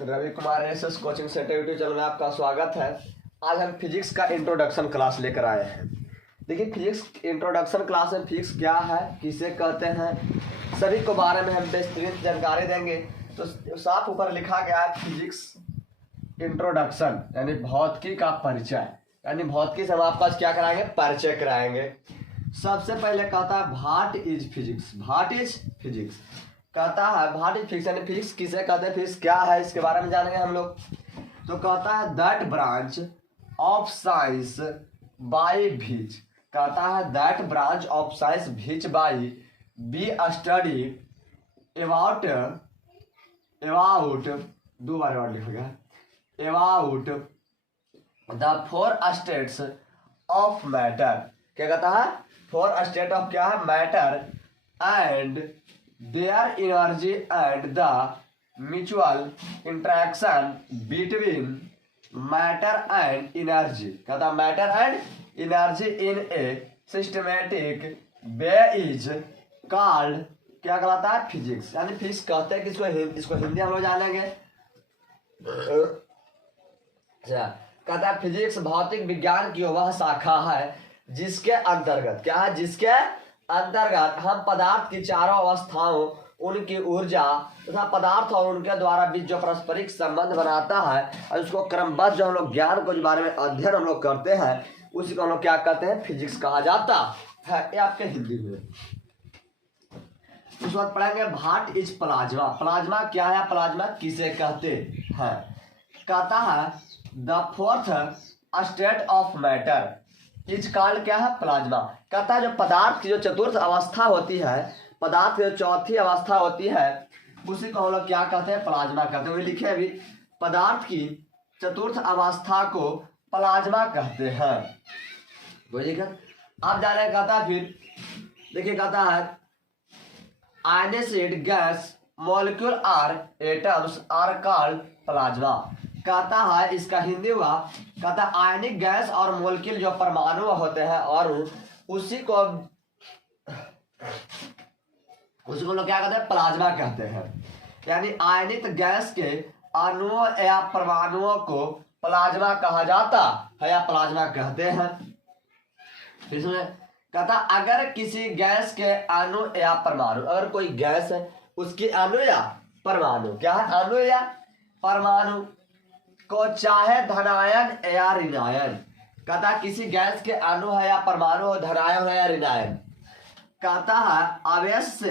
Ravi Kumar SS coaching centre YouTube channel में आपका स्वागत है। आज हम फिजिक्स का इंट्रोडक्शन क्लास लेकर आए हैं। देखिए, फिजिक्स इंट्रोडक्शन क्लास में फिजिक्स क्या है, किसे कहते हैं, सभी को बारे में हम विस्तृत जानकारी देंगे। तो साफ ऊपर लिखा गया है फिजिक्स इंट्रोडक्शन, यानी भौतिकी का परिचय। यानी भौतिकी से हम आपका क्या कराएंगे, परिचय कराएंगे। सबसे पहले कहता है what is physics. What is physics कहता है, व्हाट इज फिजिक्स यानी फिजिक्स किसे कहते हैं, फिजिक्स क्या है, इसके बारे में जानेंगे हम लोग। तो कहता है that branch of science by which, कहता है that branch of science which by be study about दो बार वर्ड लिखेगा, about the four states of matter. क्या कहता है, फोर स्टेट ऑफ क्या है, matter and their energy and the mutual interaction between matter and energy. कहता है matter and energy in a systematic way is called, क्या कहलाता है, फिजिक्स। यानी फिजिक्स कहते हैं कि इसको हिंदी हम लोग जानेंगे। कहता है फिजिक्स भौतिक विज्ञान की वह शाखा है जिसके अंतर्गत क्या है, जिसके अंतर्गत हम पदार्थ की चारों अवस्थाओं, उनकी ऊर्जा तथा पदार्थ और उनके द्वारा बीच जो पारस्परिक संबंध बनाता है और उसको क्रमबद्ध जो हम लोग ज्ञान को बारे में अध्ययन हम लोग करते हैं, उसी को हम लोग क्या कहते हैं, फिजिक्स कहा जाता है। ये आपके हिंदी में। उस वक्त पढ़ेंगे व्हाट इज प्लाज्मा। प्लाज्मा क्या है, प्लाज्मा किसे कहते हैं। कहता है the fourth state of matter is called, क्या है, प्लाज्मा। कहता है जो पदार्थ की जो चतुर्थ अवस्था होती है, पदार्थ की जो चौथी अवस्था होती है, उसी को हम लोग क्या कहते हैं, प्लाज्मा कहते हैं। लिखे अभी पदार्थ की चतुर्थ अवस्था को प्लाज्मा कहते हैं। बोलिएगा आप जाने। कहता है फिर देखिए, कहता है ionic gas molecule are atoms are called plasma. कहता है इसका हिंदी हुआ, कहता है आयनिक गैस और मॉलिक्यूल जो परमाणु होते हैं और उसी को लोग क्या कहते हैं, प्लाज्मा कहते हैं। यानी आयनिक गैस के अणुओं या परमाणुओं को प्लाज्मा कहा जाता है या प्लाज्मा कहते हैं। इसमें कहता अगर किसी गैस के अणु या परमाणु, अगर कोई गैस है उसकी अणु या परमाणु, क्या है, अणु या परमाणु को चाहे धनायन या ऋणायन। कहता किसी गैस के अणु है या परमाणु हो, धनायन है या ऋणायन। कहता है आवेश से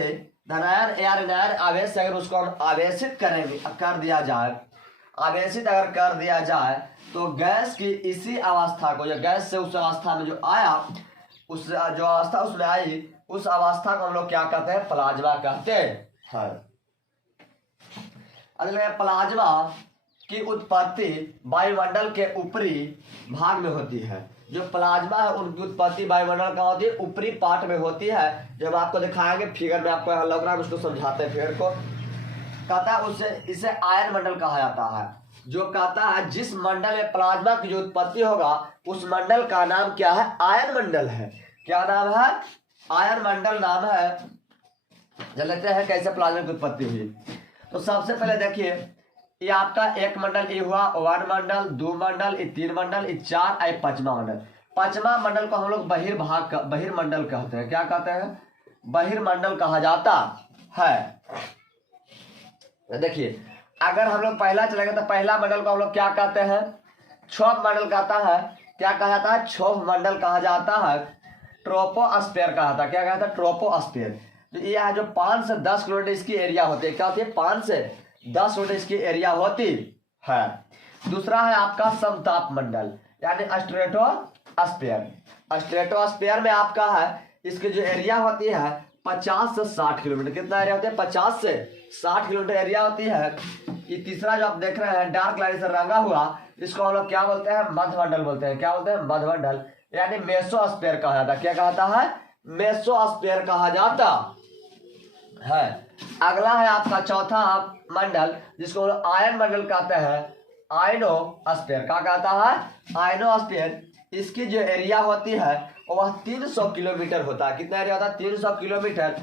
धनायन या ऋणायन आवेश से अगर उसको हम आवेशित करेंगे, कर दिया जाए, आवेशित अगर कर दिया जाए तो गैस की इसी अवस्था को, जो गैस से उस अवस्था में जो आया, उस जो अवस्था उसमें आई, उस अवस्था को हम लोग क्या कहते हैं, प्लाज्मा कहते हैं। अगले प्लाज्मा की उत्पत्ति वायुमंडल के ऊपरी भाग में होती है। जो प्लाज्मा है उनकी उत्पत्ति वायुमंडल का होती है, ऊपरी पार्ट में होती है। जब आपको दिखाएंगे फिगर में, आपको यहाँ लग रहा है, उसको समझाते हैं फिगर को। कहता है उससे इसे आयन मंडल कहा जाता है। जो कहता है जिस मंडल में प्लाज्मा की जो उत्पत्ति होगा उस मंडल का नाम क्या है, आयन मंडल है। क्या नाम है, आयन मंडल नाम है। जब लगते हैं कैसे प्लाज्मा की उत्पत्ति हुई, तो सबसे पहले देखिए ये आपका एक मंडल ये हुआ, वन मंडल, दो मंडल, ये तीन मंडल, ये चार, ये पांचवा मंडल। पांचवा मंडल को हम लोग बहिर्मंडल कहते हैं। क्या कहते हैं, बहिर्मंडल कहा जाता है। देखिए अगर हम लोग पहला चलेंगे तो पहला मंडल को हम लोग क्या कहते हैं, क्षोभ मंडल कहता है। क्या कहा जाता है, क्षोभ मंडल कहा जाता है। ट्रोपोस्फीयर कहा जाता है। क्या कहता है, ट्रोपोस्फीयर। तो ये है जो 5 से 10 किलोमीटर इसकी एरिया होती है। क्या होती है, 5 से 10 किलोमीटर इसकी एरिया होती है। दूसरा है आपका समताप मंडल, यानी स्ट्रेटोस्फीयर। स्ट्रेटोस्फीयर में आपका है, इसकी जो एरिया होती है 50 से 60 किलोमीटर। कितना एरिया होता है, 50 से 60 किलोमीटर एरिया होती है। ये तीसरा जो आप देख रहे हैं डार्क लाइन से रंगा हुआ, इसको हम लोग क्या बोलते हैं, मध्यमंडल बोलते हैं। क्या बोलते हैं, मध्यमंडल, यानी मेसोस्फीयर कहा जाता है। क्या कहता है, मेसोस्फीयर कहा जाता है। अगला है आपका चौथा मंडल, जिसको आयन मंडल कहते हैं, आयनोस्फीयर। क्या कहता है, आयनोस्फीयर। इसकी जो एरिया होती है वह 300 किलोमीटर होता है। कितना एरिया होता है, 300 किलोमीटर।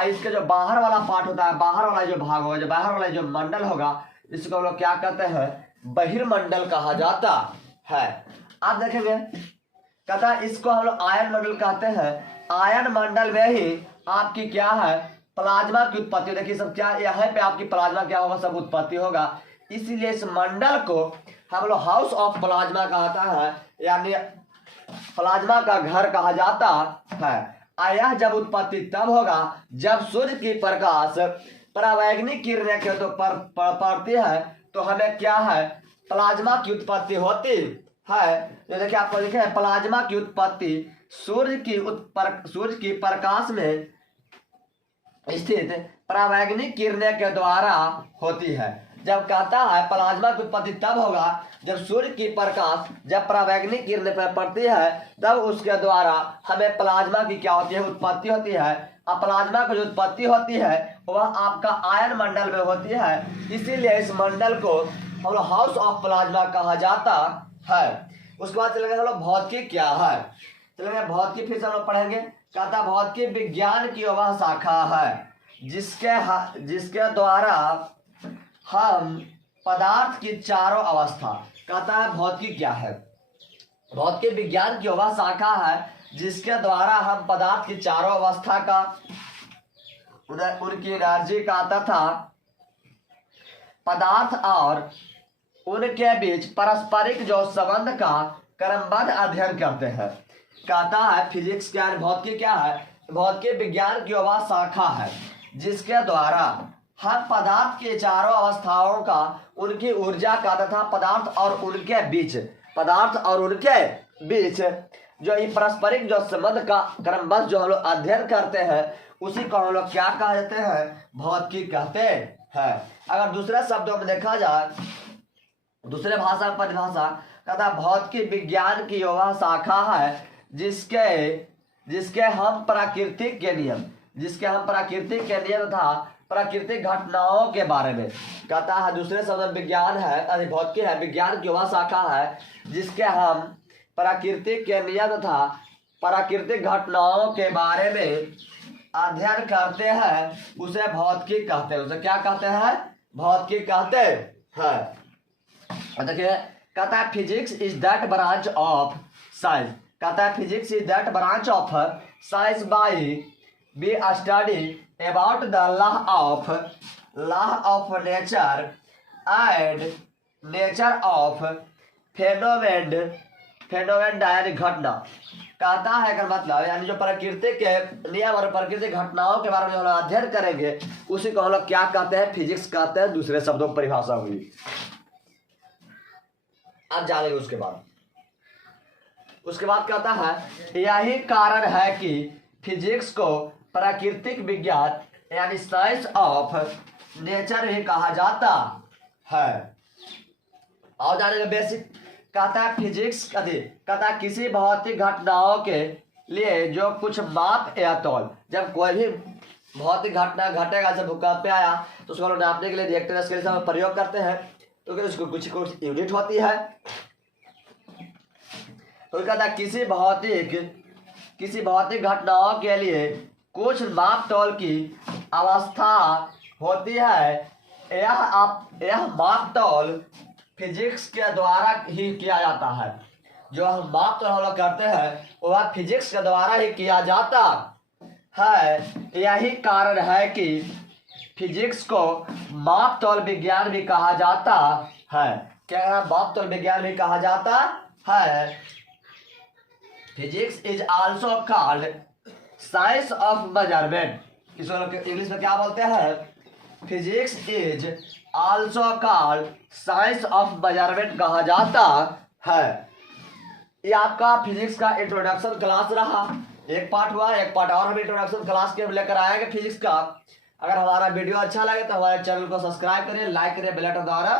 इसके जो बाहर वाला पार्ट होता है, बाहर वाला जो भाग होगा, जो बाहर वाला जो मंडल होगा, इसको हम लोग क्या कहते हैं, बहिर्मंडल कहा जाता है। आप देखेंगे कहता है इसको हम लोग आयन मंडल कहते हैं। आयन मंडल में ही आपकी क्या है, प्लाज्मा की उत्पत्ति। देखिए सब क्या यहाँ पे आपकी प्लाज्मा क्या होगा, सब उत्पत्ति होगा। इसीलिए इस मंडल को हम लोग हाउस ऑफ प्लाज्मा कहता है, यानी प्लाज्मा का घर कहा जाता है। यह जब उत्पत्ति तब होगा जब सूर्य की प्रकाश परावैंगनिक किरणें के तो पड़ती है, तो हमें क्या है, प्लाज्मा की उत्पत्ति होती है। जो देखिए आपको लिखे है प्लाज्मा की उत्पत्ति सूर्य की प्रकाश में स्थित परावैंगनिक किरणें के द्वारा होती है। जब कहता है प्लाज्मा की उत्पत्ति तब होगा जब सूर्य की प्रकाश जब परावैंगनिक किरणें पर पड़ती है, तब उसके द्वारा हमें प्लाज्मा की क्या होती है, उत्पत्ति होती है। अब प्लाज्मा की जो उत्पत्ति होती है वह आपका आयन मंडल में होती है। इसीलिए इस मंडल को हम लोग हाउस ऑफ प्लाज्मा कहा जाता है। उसके बाद चलेंगे हम लोग भौतिकी क्या है, चलेंगे भौतिकी फिर से हम लोग पढ़ेंगे। कहता भौतिकी विज्ञान की वह शाखा है जिसके द्वारा हम पदार्थ की चारों अवस्था, कहता है भौतिकी क्या है, भौतिकी विज्ञान की वह शाखा है जिसके द्वारा हम पदार्थ की चारों अवस्था का उनकी एनर्जी का तथा पदार्थ और उनके बीच पारस्परिक जो संबंध का क्रमबद्ध अध्ययन करते हैं। कहता है फिजिक्स क्या है, भौतिकी क्या है, भौतिकी विज्ञान की वह शाखा है जिसके द्वारा हम पदार्थ के चारों अवस्थाओं का उनकी ऊर्जा का तथा पदार्थ और उनके बीच जो ये पारस्परिक जो संबंध का क्रमबद्ध जो हम लोग अध्ययन करते हैं, उसी को हम लोग क्या कहते हैं, भौतिकी कहते हैं। अगर दूसरे शब्दों में देखा जाए, दूसरे भाषा परिभाषा, कहता भौतिकी विज्ञान की वह शाखा है जिसके हम प्राकृतिक के नियम तथा प्राकृतिक घटनाओं के बारे में, कहता है दूसरे शब्द विज्ञान है, भौतिकी है विज्ञान की वह शाखा है जिसके हम प्राकृतिक के नियम तथा प्राकृतिक घटनाओं के बारे में अध्ययन करते हैं, उसे भौतिकी कहते हैं। उसे क्या कहते हैं, भौतिकी कहते हैं। देखिए कहता है physics is that branch of science, कहता है physics is that branch of science by be study about the law of nature and nature of phenomena यानी घटना। कहता है अगर मतलब यानी जो प्रकृति के नियम और प्राकृतिक घटनाओं के बारे में हम लोग अध्ययन करेंगे, उसी को हम लोग क्या कहते हैं, फिजिक्स कहते हैं। दूसरे शब्दों में परिभाषा हुई, आप जानेंगे। उसके बाद कहता है यही कारण है कि फिजिक्स को प्राकृतिक विज्ञान यानी साइंस ऑफ नेचर ही कहा जाता है। और जानेंगे बेसिक। कहता है फिजिक्स कहता है किसी भौतिक घटनाओं के लिए जो कुछ माप या तौल, जब कोई भी भौतिक घटना घटेगा, जब भूकंप आया तो उसको नापने के लिए रिएक्टर स्केल से प्रयोग करते हैं, तो उसको कुछ यूनिट होती है। तो कहता है किसी भौतिक घटनाओं के लिए कुछ माप तौल की अवस्था होती है। यह माप तौल फिजिक्स के द्वारा ही किया जाता है। जो हम माप तौल हम लोग करते हैं वह फिजिक्स के द्वारा ही किया जाता है। यही कारण है कि फिजिक्स को माप तौल विज्ञान भी कहा जाता है। क्या माप तौल विज्ञान भी कहा जाता है। Physics is also called science of measurement. इसको इंग्लिश में क्या बोलते हैं, physics is also called science of measurement कहा जाता है। ये आपका फिजिक्स का इंट्रोडक्शन क्लास रहा। एक पार्ट हुआ, एक पार्ट और हम इंट्रोडक्शन क्लास के लेकर आएंगे फिजिक्स का। अगर हमारा वीडियो अच्छा लगे तो हमारे चैनल को सब्सक्राइब करें, लाइक करें, बेल आइकन द्वारा